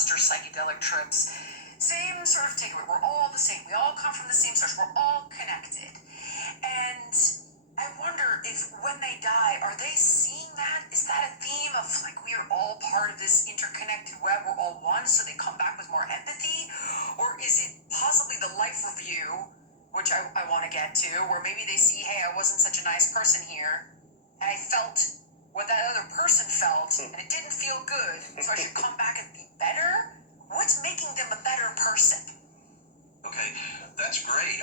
monster psychedelic trips. Same sort of takeaway. We're all the same. We all come from the same source. We're all connected. And I wonder if when they die, are they seeing that? Is that a theme of like we are all part of this interconnected web? We're all one, so they come back with more empathy? Or is it possibly the life review, which I want to get to, where maybe they see, hey, I wasn't such a nice person here, and I felt what that other person felt, and it didn't feel good, so I should come back and be better? What's making them a better person? Okay, that's great.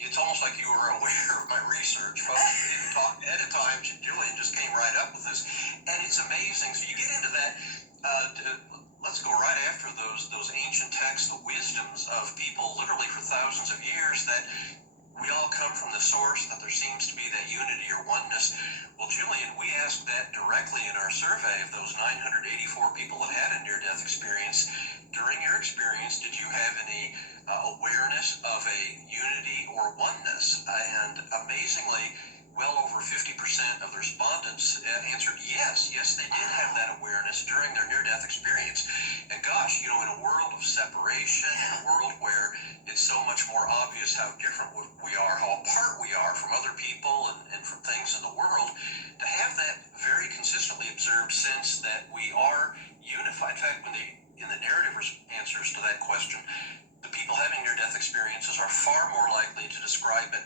It's almost like you were aware of my research, folks. We didn't talk ahead of time. Julian just came right up with this, and it's amazing. So you get into that. Let's go right after those ancient texts, the wisdoms of people, literally for thousands of years, that we all come from the source, that there seems to be that unity or oneness. Well, Julian, we asked that directly in our survey of those 984 people that had a near-death experience. During your experience, did you have any awareness of a unity or oneness? And amazingly, well over 50% of the respondents answered yes. Yes, they did have that awareness during their near-death experience. And gosh, in a world of separation, in a world where it's so much more obvious how different we are, how apart we are from other people and from things in the world, to have that very consistently observed sense that we are unified. In fact, in the narrative answers to that question, the people having near-death experiences are far more likely to describe it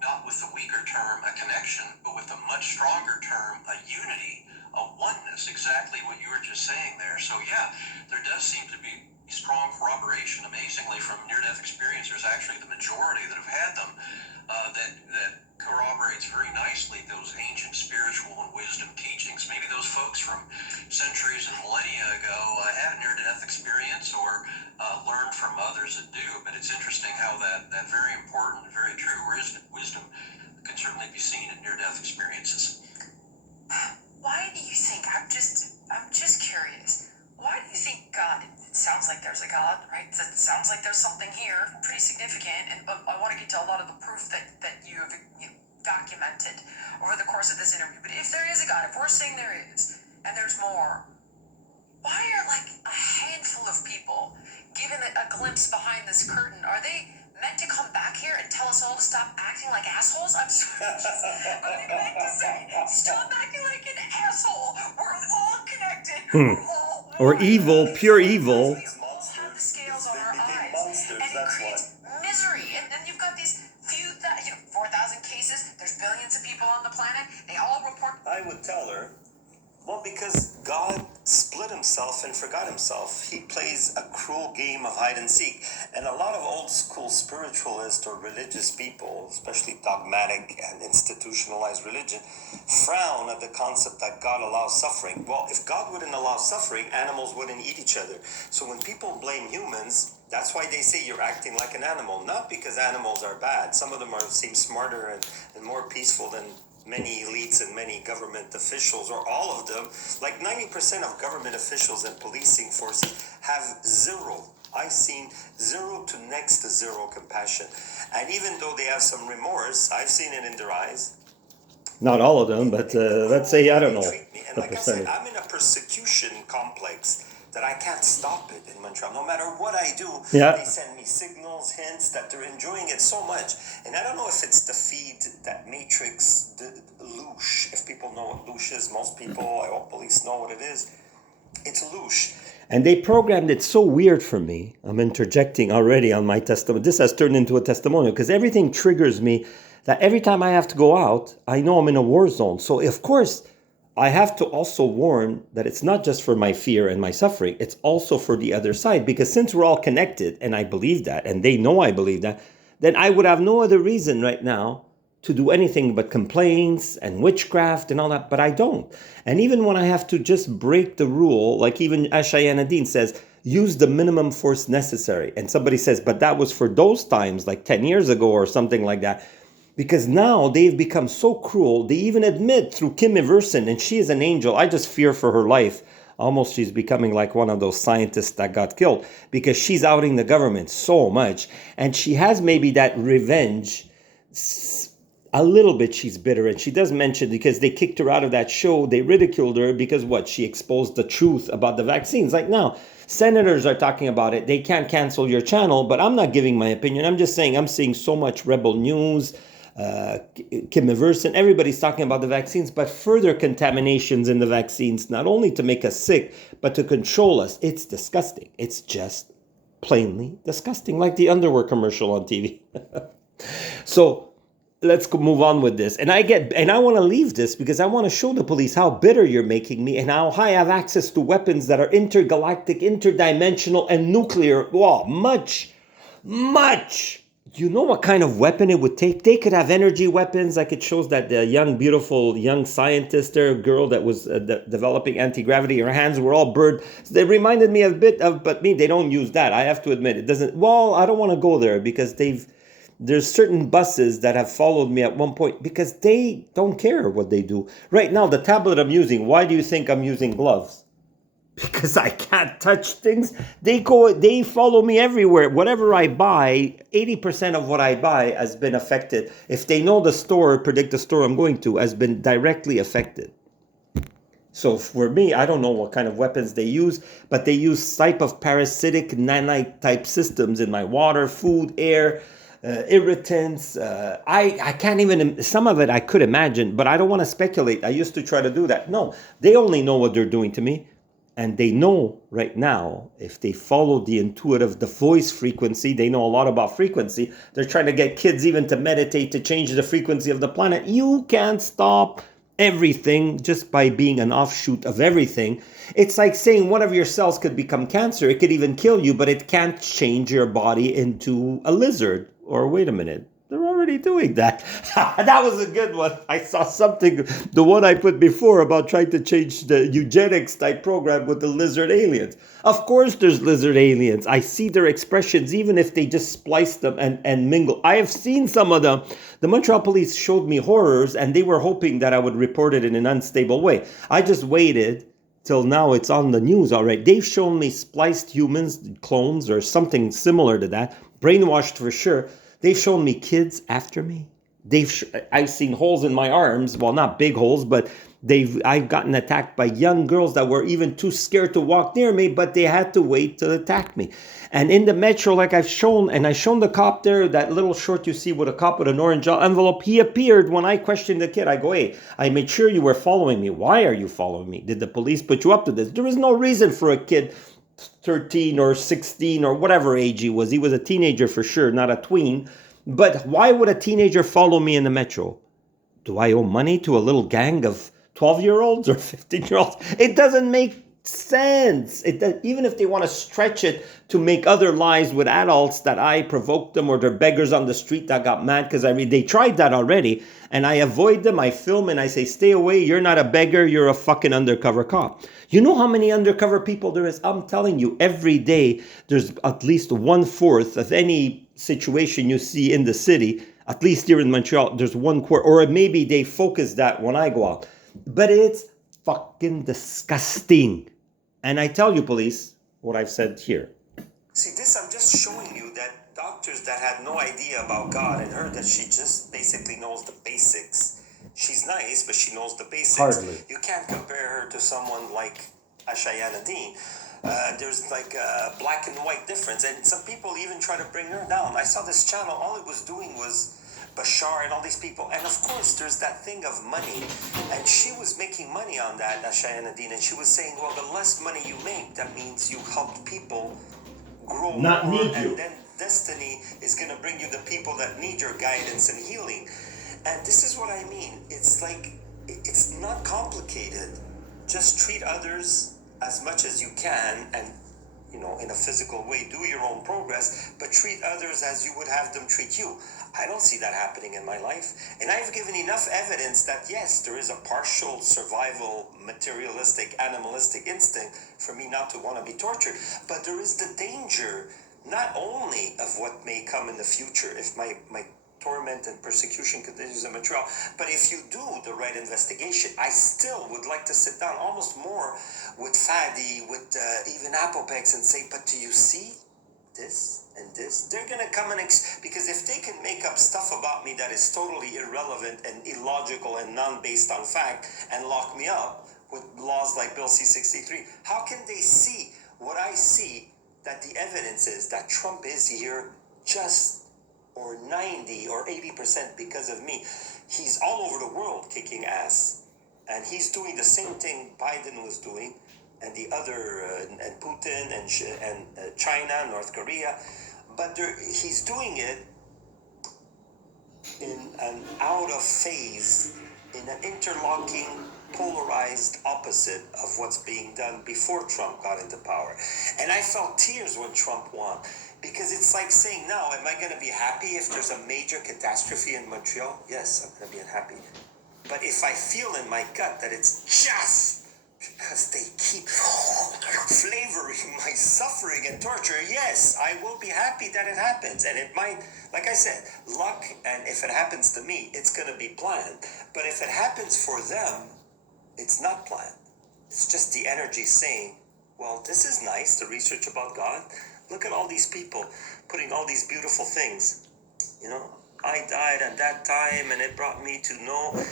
not with the weaker term, a connection, but with a much stronger term, a unity, a oneness, exactly what you were just saying there. So yeah, there does seem to be strong corroboration, amazingly, from near-death experiencers, actually the majority that have had them, that corroborates very nicely those ancient spiritual and wisdom teachings. Maybe those folks from centuries and millennia ago had a near-death experience or learned from others that do, but it's interesting how that very important, very true wisdom can certainly be seen in near-death experiences. Why do you think, I'm just curious, why do you think God, it sounds like there's a God, right? It sounds like there's something here pretty significant, and I want to get to a lot of the proof that you have documented over the course of this interview. But if there is a God, if we're saying there is, and there's more, why are like a handful of people given a glimpse behind this curtain? Are they meant to come back here and tell us all to stop acting like assholes? I'm sorry. Are they meant to say, stop acting like an asshole? We're all connected. We're all or evil, pure evil. We all have the scales on our eyes. And it creates misery. And then you've got these 4,000 cases. There's billions of people on the planet. They all report. I would tell her, well, because God split himself and forgot himself. He plays a cruel game of hide and seek. And a lot of old school spiritualist or religious people, especially dogmatic and institutionalized religion, frown at the concept that God allows suffering. Well, if God wouldn't allow suffering, animals wouldn't eat each other. So when people blame humans, that's why they say you're acting like an animal. Not because animals are bad. Some of them seem smarter and more peaceful than many elites and many government officials, or all of them. Like 90% of government officials and policing forces have zero. I've seen zero to next to zero compassion. And even though they have some remorse, I've seen it in their eyes. Not all of them, but let's say, I don't know, and like I said, I'm in a persecution complex that I can't stop it in Montreal. No matter what I do, They send me signals, hints that they're enjoying it so much. And I don't know if it's the feed, that matrix, the louche. If people know what louche is, most people, I hope police know what it is. It's louche. And they programmed it so weird for me. I'm interjecting already on my testimony. This has turned into a testimonial because everything triggers me that every time I have to go out, I know I'm in a war zone. So, of course, I have to also warn that it's not just for my fear and my suffering, it's also for the other side. Because since we're all connected, and I believe that, and they know I believe that, then I would have no other reason right now to do anything but complaints and witchcraft and all that, but I don't. And even when I have to just break the rule, like even Ashaya Nadine says, use the minimum force necessary. And somebody says, but that was for those times, like 10 years ago or something like that. Because now they've become so cruel, they even admit through Kim Iverson, and she is an angel, I just fear for her life. Almost she's becoming like one of those scientists that got killed, because she's outing the government so much. And she has maybe that revenge, a little bit she's bitter. And she does mention, because they kicked her out of that show, they ridiculed her because what? She exposed the truth about the vaccines. Like now, Senators are talking about it. They can't cancel your channel, but I'm not giving my opinion. I'm just saying I'm seeing so much rebel news. Kim Everson, everybody's talking about the vaccines, but further contaminations in the vaccines, not only to make us sick, but to control us. It's disgusting. It's just plainly disgusting, like the underwear commercial on TV. So let's move on with this. And I want to leave this because I want to show the police how bitter you're making me and how I have access to weapons that are intergalactic, interdimensional, and nuclear. Wow, much. You know what kind of weapon it would take? They could have energy weapons, like it shows that the young, beautiful young scientist there, girl that was developing anti-gravity, her hands were all burned. So they reminded me a bit of, but me, they don't use that. I have to admit, it doesn't, well, I don't want to go there because there's certain buses that have followed me at one point because they don't care what they do. Right now, the tablet I'm using, why do you think I'm using gloves? Because I can't touch things. They follow me everywhere. Whatever I buy, 80% of what I buy has been affected. If they know the store, predict the store I'm going to, has been directly affected. So for me, I don't know what kind of weapons they use, but they use type of parasitic nanite type systems in my water, food, air, irritants. I can't even, some of it I could imagine, but I don't want to speculate. I used to try to do that. No, they only know what they're doing to me. And they know right now, if they follow the intuitive, the voice frequency, they know a lot about frequency. They're trying to get kids even to meditate, to change the frequency of the planet. You can't stop everything just by being an offshoot of everything. It's like saying one of your cells could become cancer. It could even kill you, but it can't change your body into a lizard. Or wait a minute. They're already doing that. That was a good one. I saw something, the one I put before about trying to change the eugenics type program with the lizard aliens. Of course there's lizard aliens. I see their expressions, even if they just splice them and mingle. I have seen some of them. The Montreal police showed me horrors, and they were hoping that I would report it in an unstable way. I just waited till now. It's on the news already. They've shown me spliced humans, clones, or something similar to that. Brainwashed for sure. They've shown me kids after me. I've seen holes in my arms. Well, not big holes, but I've gotten attacked by young girls that were even too scared to walk near me, but they had to wait to attack me. And in the metro, like I've shown, and I shown the cop there, that little short you see with a cop with an orange envelope, he appeared when I questioned the kid. I go, hey, I made sure you were following me. Why are you following me? Did the police put you up to this? There is no reason for a kid 13 or 16 or whatever age he was. He was a teenager for sure, not a tween. But why would a teenager follow me in the metro? Do I owe money to a little gang of 12-year-olds or 15-year-olds? It doesn't make sense. Even if they want to stretch it to make other lies with adults that I provoked them, or they're beggars on the street that got mad because they tried that already, and I avoid them, I film and I say, stay away, you're not a beggar, you're a fucking undercover cop. You know how many undercover people there is? I'm telling you, every day there's at least 1/4 of any situation you see in the city, at least here in Montreal, there's 1/4, or maybe they focus that when I go out. But it's fucking disgusting. And I tell you, police, what I've said here. See, this I'm just showing you that doctors that had no idea about God, and her that she just basically knows the basics. She's nice, but she knows the basics. Hardly. You can't compare her to someone like Ashayana Dean. There's like a black and white difference, and some people even try to bring her down. I saw this channel, all it was doing was Bashar and all these people, and of course there's that thing of money, and she was making money on that, Ashayana Dean, and she was saying, well, the less money you make, that means you helped people grow Not more, need you. and then destiny is going to bring you the people that need your guidance and healing. And this is what I mean. It's like, it's not complicated. Just treat others as much as you can, and in a physical way, do your own progress, but treat others as you would have them treat you. I don't see that happening in my life. And I've given enough evidence that, yes, there is a partial survival, materialistic, animalistic instinct for me not to want to be tortured. But there is the danger, not only of what may come in the future if my torment and persecution continues in Montreal, but if you do the right investigation, I still would like to sit down almost more with Fadi, with even Apopex, and say, but do you see this and this? They're going to come and because if they can make up stuff about me that is totally irrelevant and illogical and non-based on fact and lock me up with laws like Bill C-63, how can they see what I see that the evidence is that Trump is here just or 90 or 80% because of me. He's all over the world kicking ass, and he's doing the same thing Biden was doing, and the other and Putin and China, North Korea, but he's doing it in an out of phase, in an interlocking, polarized opposite of what's being done before Trump got into power. And I felt tears when Trump won, because it's like saying, now, am I going to be happy if there's a major catastrophe in Montreal? Yes, I'm going to be unhappy. But if I feel in my gut that it's just because they keep flavoring my suffering and torture, yes, I will be happy that it happens. And it might, like I said, luck, and if it happens to me, it's going to be planned. But if it happens for them, it's not planned. It's just the energy saying, well, this is nice, the research about God. Look at all these people putting all these beautiful things. You know, I died at that time and it brought me to know.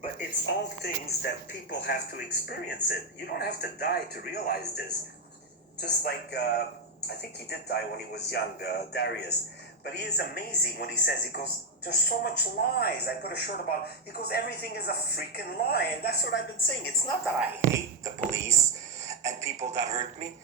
But it's all things that people have to experience it. You don't have to die to realize this. Just like, I think he did die when he was young, Darius. But he is amazing when he says, he goes, there's so much lies. I put a shirt about, he goes, everything is a freaking lie. And that's what I've been saying. It's not that I hate the police and people that hurt me.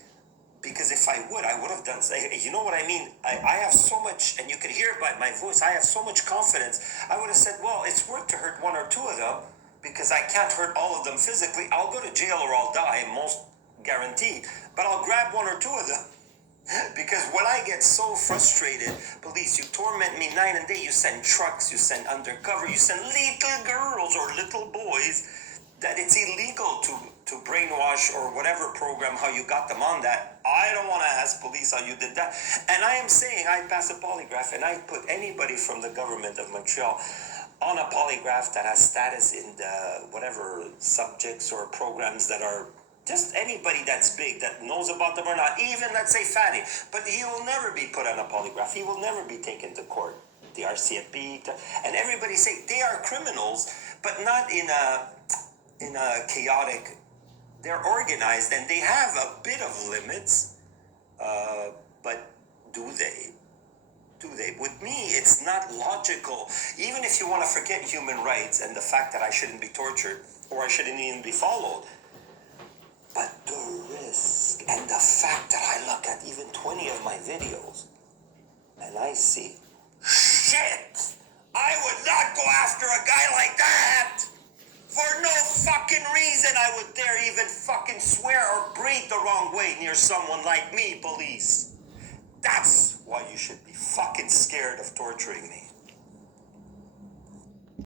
Because if I would have done, you know what I mean? I have so much, and you can hear it by my voice, I have so much confidence. I would have said, well, it's worth to hurt one or two of them, because I can't hurt all of them physically. I'll go to jail or I'll die, most guaranteed. But I'll grab one or two of them. Because when I get so frustrated, police, you torment me night and day. You send trucks, you send undercover, you send little girls or little boys, that it's illegal to brainwash or whatever program, how you got them on that. I don't want to ask police how you did that. And I am saying I pass a polygraph, and I put anybody from the government of Montreal on a polygraph that has status in the whatever subjects or programs that are just anybody that's big, that knows about them or not, even let's say Fatty, but he will never be put on a polygraph. He will never be taken to court. The RCMP, and everybody say they are criminals, but not in a chaotic. They're organized and they have a bit of limits, but do they? With me, it's not logical. Even if you want to forget human rights and the fact that I shouldn't be tortured or I shouldn't even be followed, but the risk and the fact that I look at even 20 of my videos and I see, shit, I would not go after a guy like that. For no fucking reason I would dare even fucking swear or breathe the wrong way near someone like me, police. That's why you should be fucking scared of torturing me.